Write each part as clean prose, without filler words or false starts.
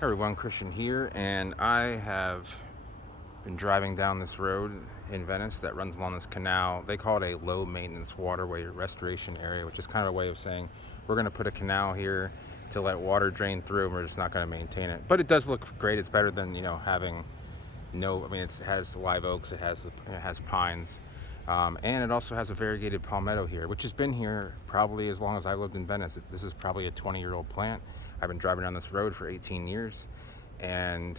Hey everyone, Christian here, and I have been driving down this road in Venice that runs along this canal. They call it a low maintenance waterway restoration area, which is kind of a way of saying we're going to put a canal here to let water drain through, and we're just not going to maintain it. But it does look great. It's better than having no. I mean, it has live oaks, it has pines, and it also has a variegated palmetto here, which has been here probably as long as I lived in Venice. This is probably a 20-year-old plant. I've been driving down this road for 18 years, and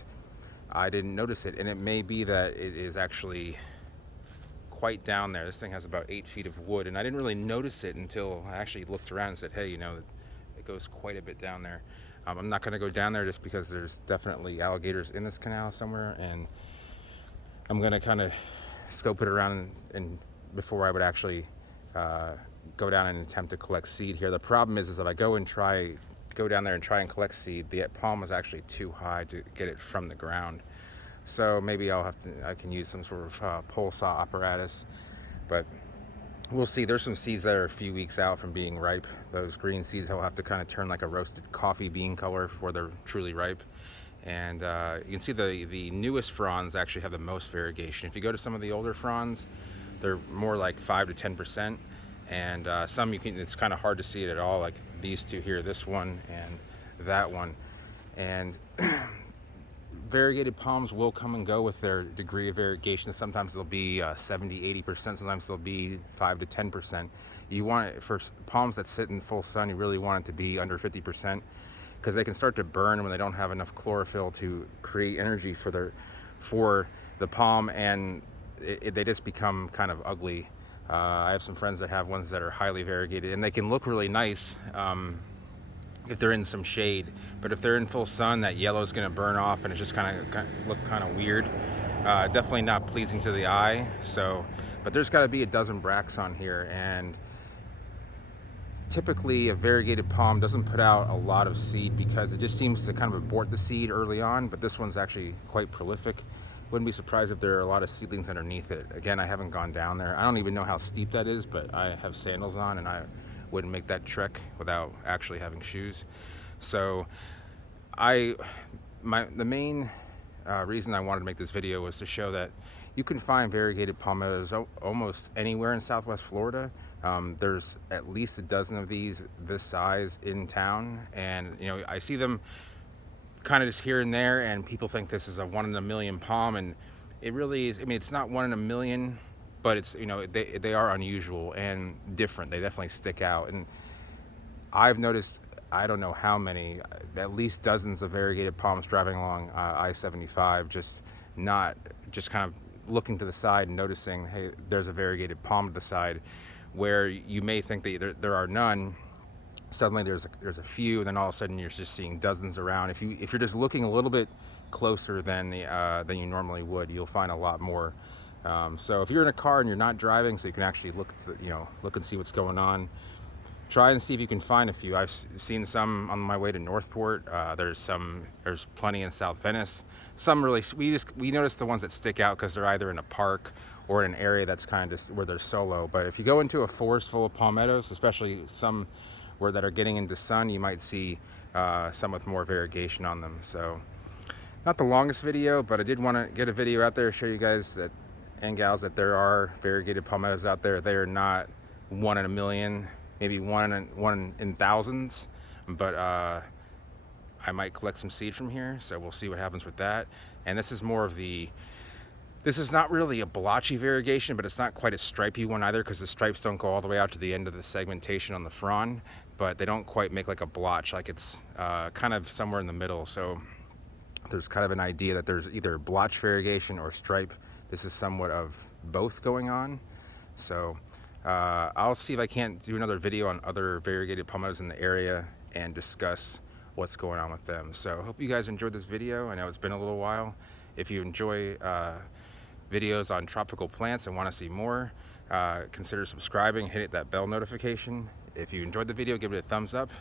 I didn't notice it. And it may be that it is actually quite down there. This thing has about 8 feet of wood, and I didn't really notice it until I actually looked around and said, hey, it goes quite a bit down there. I'm not going to go down there just because there's definitely alligators in this canal somewhere, and I'm going to kind of scope it around and before I would actually go down and attempt to collect seed here. The problem is if I go down there and try and collect seed, the palm is actually too high to get it from the ground. So maybe I can use some sort of pole saw apparatus, but we'll see. There's some seeds that are a few weeks out from being ripe. Those green seeds will have to kind of turn like a roasted coffee bean color before they're truly ripe. And you can see the newest fronds actually have the most variegation. If you go to some of the older fronds, they're more like 5 to 10%. And some it's kind of hard to see it at all, like these two here, this one and that one. And variegated palms will come and go with their degree of variegation. Sometimes they'll be 70, 80%, sometimes they'll be 5 to 10%. You want it for palms that sit in full sun, you really want it to be under 50%, because they can start to burn when they don't have enough chlorophyll to create energy for the palm, and they just become kind of ugly. I have some friends that have ones that are highly variegated, and they can look really nice if they're in some shade. But if they're in full sun, that yellow is going to burn off, and it's just kind of look kind of weird. Definitely not pleasing to the eye. So, but there's got to be a dozen bracts on here, and typically a variegated palm doesn't put out a lot of seed because it just seems to kind of abort the seed early on. But this one's actually quite prolific. Wouldn't be surprised if there are a lot of seedlings underneath it. Again, I haven't gone down there. I don't even know how steep that is, but I have sandals on, and I wouldn't make that trek without actually having shoes. So the main reason I wanted to make this video was to show that you can find variegated palmettos almost anywhere in Southwest Florida. There's at least a dozen of these this size in town, and I see them kind of just here and there, and people think this is a 1 in a million palm, and it really is. I mean, it's not 1 in a million, but it's they are unusual and different. They definitely stick out, and I've noticed, I don't know how many, at least dozens of variegated palms driving along I-75, just kind of looking to the side and noticing, hey, there's a variegated palm to the side, where you may think that there are none. Suddenly there's a few, and then all of a sudden you're just seeing dozens around. If you're just looking a little bit closer than you normally would, you'll find a lot more. So if you're in a car and you're not driving, so you can actually look and see what's going on, try and see if you can find a few. I've seen some on my way to Northport. There's plenty in South Venice. Some really, we notice the ones that stick out because they're either in a park or in an area that's kind of just where they're solo. But if you go into a forest full of palmettos, especially some that are getting into sun, you might see some with more variegation on them. So not the longest video, but I did want to get a video out there to show you guys and gals that there are variegated palmettos out there. They are not 1 in a million, maybe one in thousands, but I might collect some seed from here, so we'll see what happens with that. And this is more of this is not really a blotchy variegation, but it's not quite a stripy one either, because the stripes don't go all the way out to the end of the segmentation on the frond, but they don't quite make like a blotch, like it's kind of somewhere in the middle. So there's kind of an idea that there's either blotch variegation or stripe. This is somewhat of both going on. So I'll see if I can't do another video on other variegated palmettos in the area and discuss what's going on with them. So I hope you guys enjoyed this video. I know it's been a little while. If you enjoy videos on tropical plants and want to see more, consider subscribing, hit that bell notification. If you enjoyed the video, give it a thumbs up.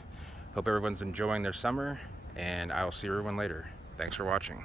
Hope everyone's enjoying their summer, and I'll see everyone later. Thanks for watching.